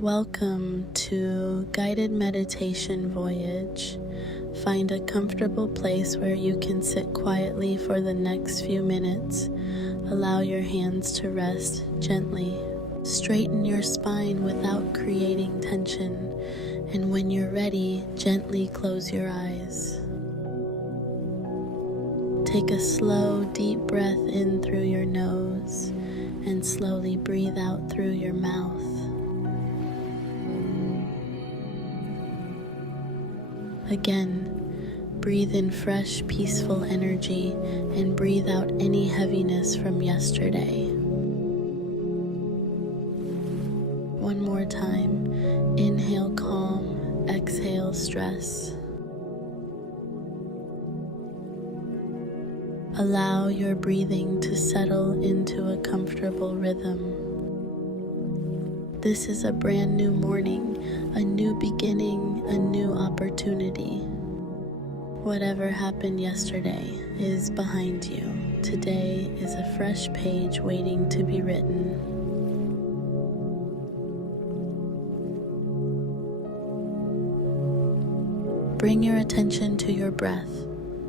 Welcome to Guided Meditation Voyage. Find a comfortable place where you can sit quietly for the next few minutes. Allow your hands to rest gently. Straighten your spine without creating tension. And when you're ready, gently close your eyes. Take a slow, deep breath in through your nose and slowly breathe out through your mouth. Again, breathe in fresh, peaceful energy and breathe out any heaviness from yesterday. One more time. Inhale calm, exhale stress. Allow your breathing to settle into a comfortable rhythm. This is a brand new morning, a new beginning, a new opportunity. Whatever happened yesterday is behind you. Today is a fresh page waiting to be written. Bring your attention to your breath.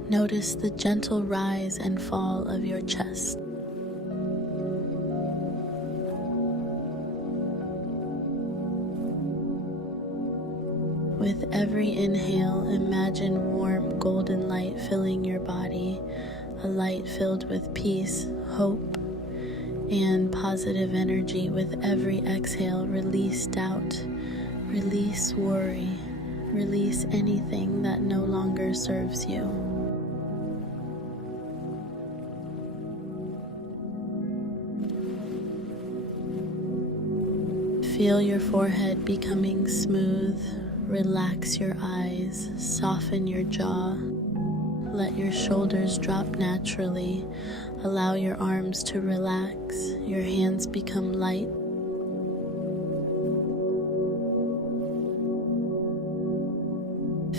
Notice the gentle rise and fall of your chest. With every inhale, imagine warm golden light filling your body, a light filled with peace, hope, and positive energy. With every exhale, release doubt, release worry, release anything that no longer serves you. Feel your forehead becoming smooth. Relax your eyes, soften your jaw, let your shoulders drop naturally, allow your arms to relax, your hands become light.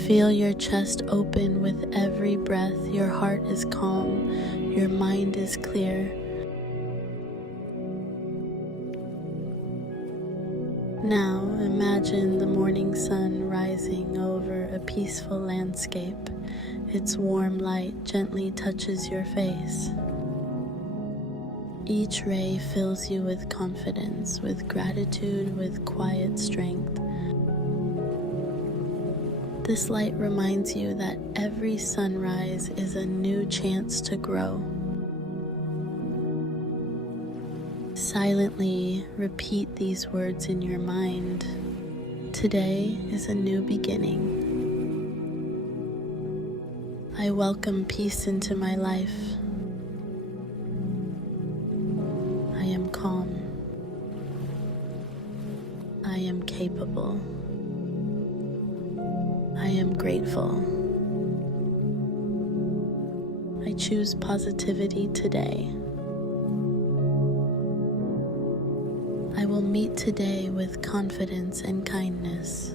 Feel your chest open with every breath, your heart is calm, your mind is clear. Now imagine the morning sun rising over a peaceful landscape. Its warm light gently touches your face. Each ray fills you with confidence, with gratitude, with quiet strength. This light reminds you that every sunrise is a new chance to grow. Silently repeat these words in your mind. Today is a new beginning. I welcome peace into my life. I am calm. I am capable. I am grateful. I choose positivity today. I will meet today with confidence and kindness.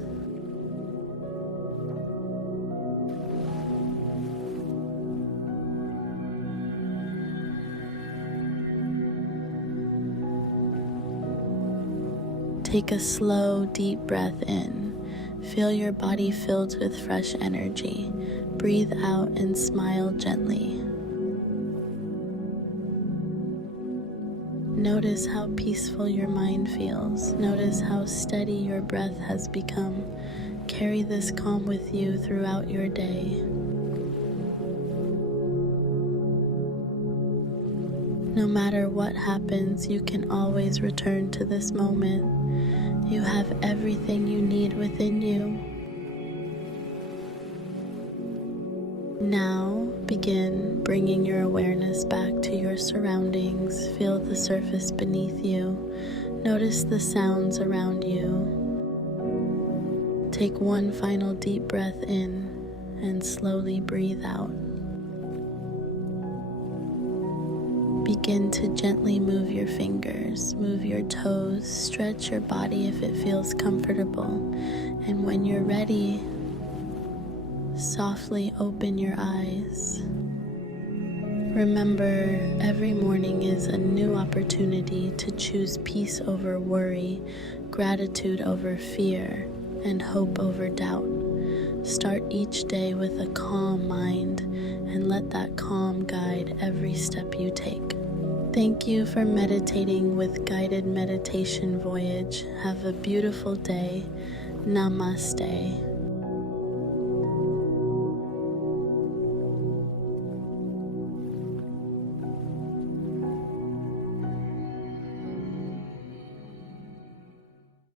Take a slow, deep breath in. Feel your body filled with fresh energy. Breathe out and smile gently. Notice how peaceful your mind feels. Notice how steady your breath has become. Carry this calm with you throughout your day. No matter what happens, you can always return to this moment. You have everything you need within you. Now begin bringing your awareness back to your surroundings. Feel the surface beneath you. Notice the sounds around you. Take one final deep breath in and slowly breathe out. Begin to gently move your fingers, move your toes, stretch your body if it feels comfortable. And when you're ready, softly open your eyes. Remember, every morning is a new opportunity to choose peace over worry, gratitude over fear, and hope over doubt. Start each day with a calm mind and let that calm guide every step you take. Thank you for meditating with Guided Meditation Voyage. Have a beautiful day. Namaste.